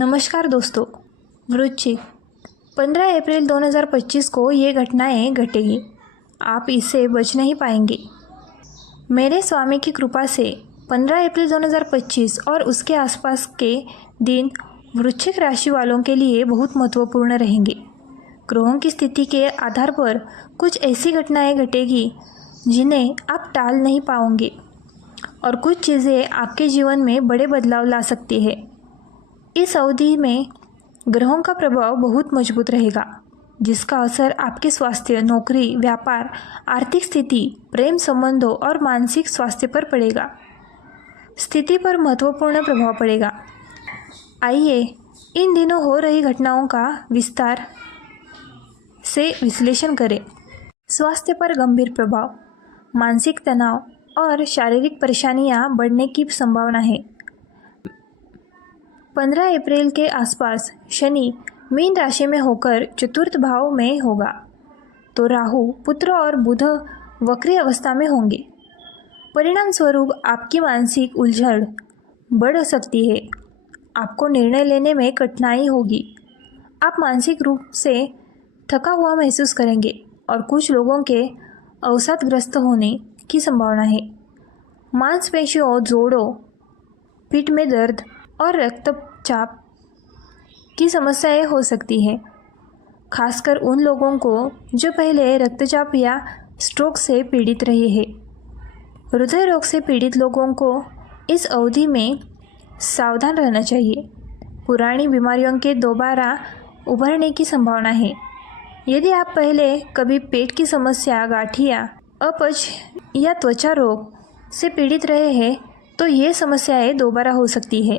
नमस्कार दोस्तों। वृश्चिक 15 अप्रैल 2025 को ये घटनाएं घटेगी। आप इससे बच नहीं पाएंगे। मेरे स्वामी की कृपा से 15 अप्रैल 2025 और उसके आसपास के दिन वृश्चिक राशि वालों के लिए बहुत महत्वपूर्ण रहेंगे। ग्रहों की स्थिति के आधार पर कुछ ऐसी घटनाएं घटेगी जिन्हें आप टाल नहीं पाओगे और कुछ चीज़ें आपके जीवन में बड़े बदलाव ला सकती है। इस अवधि में ग्रहों का प्रभाव बहुत मजबूत रहेगा, जिसका असर आपके स्वास्थ्य, नौकरी, व्यापार, आर्थिक स्थिति, प्रेम संबंधों और मानसिक स्वास्थ्य पर पड़ेगा। स्थिति पर महत्वपूर्ण प्रभाव पड़ेगा। आइए इन दिनों हो रही घटनाओं का विस्तार से विश्लेषण करें। स्वास्थ्य पर गंभीर प्रभाव, मानसिक तनाव और शारीरिक परेशानियां बढ़ने की संभावना है। 15 अप्रैल के आसपास शनि मीन राशि में होकर चतुर्थ भाव में होगा, तो राहु, पुत्र और बुध वक्री अवस्था में होंगे। परिणाम स्वरूप आपकी मानसिक उलझन बढ़ सकती है। आपको निर्णय लेने में कठिनाई होगी। आप मानसिक रूप से थका हुआ महसूस करेंगे और कुछ लोगों के अवसादग्रस्त होने की संभावना है। मांसपेशियों, जोड़ों, पीठ में दर्द और रक्तचाप की समस्याएं हो सकती हैं, खासकर उन लोगों को जो पहले रक्तचाप या स्ट्रोक से पीड़ित रहे हैं। हृदय रोग से पीड़ित लोगों को इस अवधि में सावधान रहना चाहिए। पुरानी बीमारियों के दोबारा उभरने की संभावना है। यदि आप पहले कभी पेट की समस्या, गांठिया, अपच या त्वचा रोग से पीड़ित रहे हैं, तो ये समस्याएं दोबारा हो सकती है।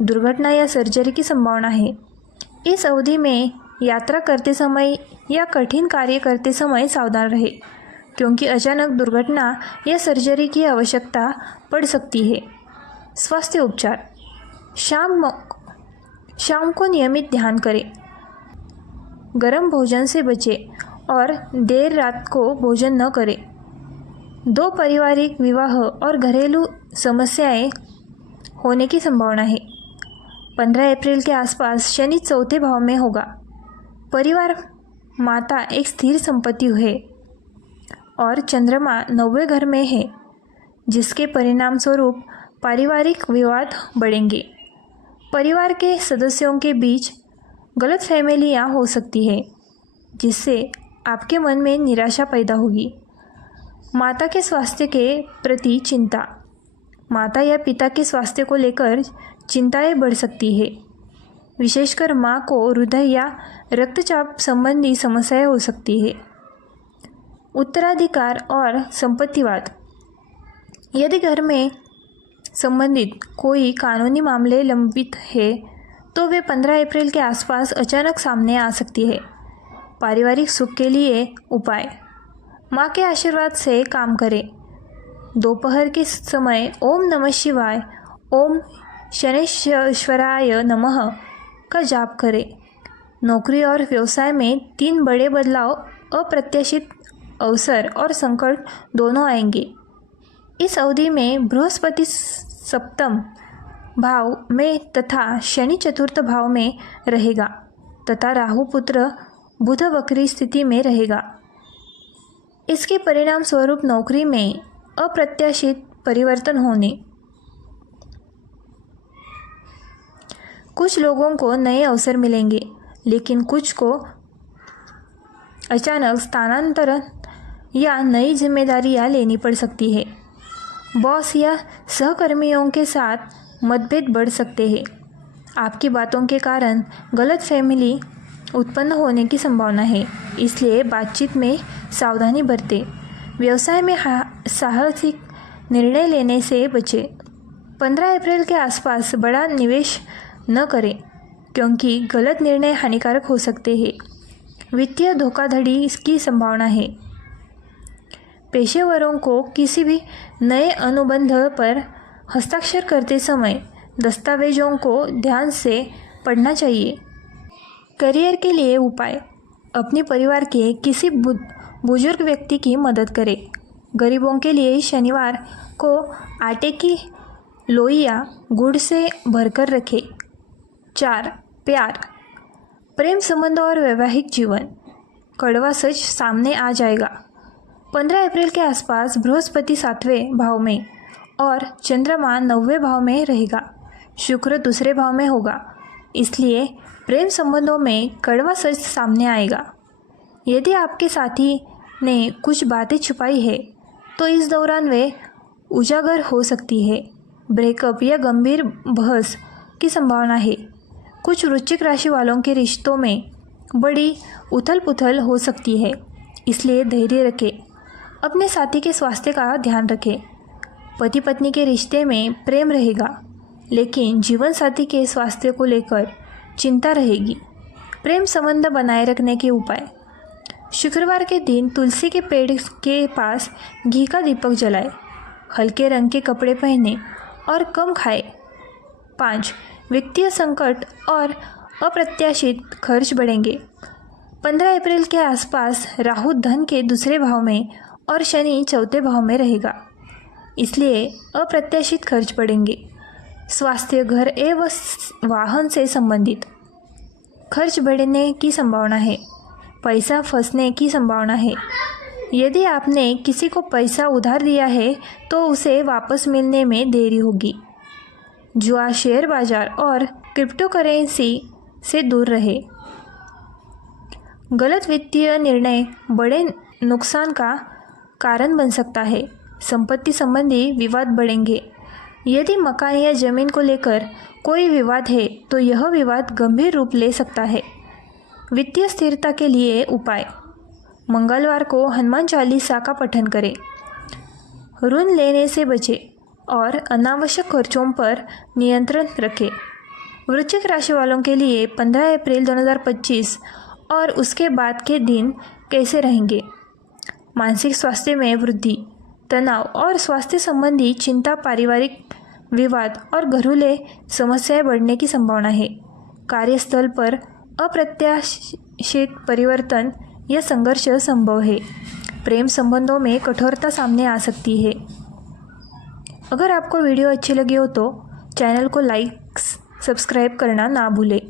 दुर्घटना या सर्जरी की संभावना है। इस अवधि में यात्रा करते समय या कठिन कार्य करते समय सावधान रहे, क्योंकि अचानक दुर्घटना या सर्जरी की आवश्यकता पड़ सकती है। स्वास्थ्य उपचार, शाम को नियमित ध्यान करें, गर्म भोजन से बचें और देर रात को भोजन न करें। दो पारिवारिक, विवाह और घरेलू समस्याएं होने की संभावना है। 15 अप्रैल के आसपास शनि चौथे भाव में होगा। परिवार, माता एक स्थिर संपत्ति है और चंद्रमा 9वें घर में है, जिसके परिणाम स्वरूप पारिवारिक विवाद बढ़ेंगे। परिवार के सदस्यों के बीच गलतफहमियां हो सकती है, जिससे आपके मन में निराशा पैदा होगी। माता के स्वास्थ्य के प्रति चिंता, माता या पिता के स्वास्थ्य को लेकर चिंताएं बढ़ सकती है। विशेषकर मां को हृदय या रक्तचाप संबंधी समस्याएं हो सकती है। उत्तराधिकार और संपत्तिवाद, यदि घर में संबंधित कोई कानूनी मामले लंबित है तो वे 15 अप्रैल के आसपास अचानक सामने आ सकती है। पारिवारिक सुख के लिए उपाय, माँ के आशीर्वाद से काम करें। दोपहर के समय ओम नमः शिवाय, ओम शनैश्वराय नमः का जाप करें। नौकरी और व्यवसाय में 3 बड़े बदलाव, अप्रत्याशित अवसर और संकट दोनों आएंगे। इस अवधि में बृहस्पति सप्तम भाव में तथा शनि चतुर्थ भाव में रहेगा तथा राहु, पुत्र, बुध वक्री स्थिति में रहेगा। इसके परिणाम स्वरूप नौकरी में अप्रत्याशित परिवर्तन होने, कुछ लोगों को नए अवसर मिलेंगे, लेकिन कुछ को अचानक स्थानांतरण या नई जिम्मेदारियां लेनी पड़ सकती है। बॉस या सहकर्मियों के साथ मतभेद बढ़ सकते हैं। आपकी बातों के कारण गलतफहमी उत्पन्न होने की संभावना है, इसलिए बातचीत में सावधानी बरतें। व्यवसाय में साहसिक निर्णय लेने से बचें। 15 अप्रैल के आसपास बड़ा निवेश न करें, क्योंकि गलत निर्णय हानिकारक हो सकते हैं। वित्तीय धोखाधड़ी की संभावना है। पेशेवरों को किसी भी नए अनुबंध पर हस्ताक्षर करते समय दस्तावेजों को ध्यान से पढ़ना चाहिए। करियर के लिए उपाय, अपने परिवार के किसी बुजुर्ग व्यक्ति की मदद करें। गरीबों के लिए शनिवार को आटे की लोइयाँ गुड़ से भरकर रखें। 4. प्यार, प्रेम संबंध और वैवाहिक जीवन। कड़वा सच सामने आ जाएगा। 15 अप्रैल के आसपास बृहस्पति 7वें भाव में और चंद्रमा 9वें भाव में रहेगा। शुक्र दूसरे भाव में होगा, इसलिए प्रेम संबंधों में कड़वा सच सामने आएगा। यदि आपके साथी ने कुछ बातें छुपाई है तो इस दौरान वे उजागर हो सकती है। ब्रेकअप या गंभीर बहस की संभावना है। कुछ वृश्चिक राशि वालों के रिश्तों में बड़ी उथल पुथल हो सकती है, इसलिए धैर्य रखें। अपने साथी के स्वास्थ्य का ध्यान रखें। पति पत्नी के रिश्ते में प्रेम रहेगा, लेकिन जीवन साथी के स्वास्थ्य को लेकर चिंता रहेगी। प्रेम संबंध बनाए रखने के उपाय। शुक्रवार के दिन तुलसी के पेड़ के पास घी का दीपक जलाएं। हल्के रंग के कपड़े पहने और कम खाएं। 5. वित्तीय संकट और अप्रत्याशित खर्च बढ़ेंगे। 15 अप्रैल के आसपास राहु धन के दूसरे भाव में और शनि चौथे भाव में रहेगा, इसलिए अप्रत्याशित खर्च बढ़ेंगे। स्वास्थ्य, घर एवं वाहन से संबंधित खर्च बढ़ने की संभावना है। पैसा फंसने की संभावना है। यदि आपने किसी को पैसा उधार दिया है तो उसे वापस मिलने में देरी होगी। जुआ, शेयर बाजार और क्रिप्टो करेंसी से दूर रहे। गलत वित्तीय निर्णय बड़े नुकसान का कारण बन सकता है। संपत्ति संबंधी विवाद बढ़ेंगे। यदि मकान या जमीन को लेकर कोई विवाद है तो यह विवाद गंभीर रूप ले सकता है। वित्तीय स्थिरता के लिए उपाय। मंगलवार को हनुमान चालीसा का पठन करें। ऋण लेने से बचें और अनावश्यक खर्चों पर नियंत्रण रखें। वृश्चिक राशि वालों के लिए 15 अप्रैल 2025 और उसके बाद के दिन कैसे रहेंगे। मानसिक स्वास्थ्य में वृद्धि, तनाव और स्वास्थ्य संबंधी चिंता, पारिवारिक विवाद और घरेलू समस्याएं बढ़ने की संभावना है। कार्यस्थल पर अप्रत्याशित परिवर्तन या संघर्ष संभव है। प्रेम संबंधों में कठोरता सामने आ सकती है। अगर आपको वीडियो अच्छी लगी हो तो चैनल को लाइक, सब्सक्राइब करना ना भूलें।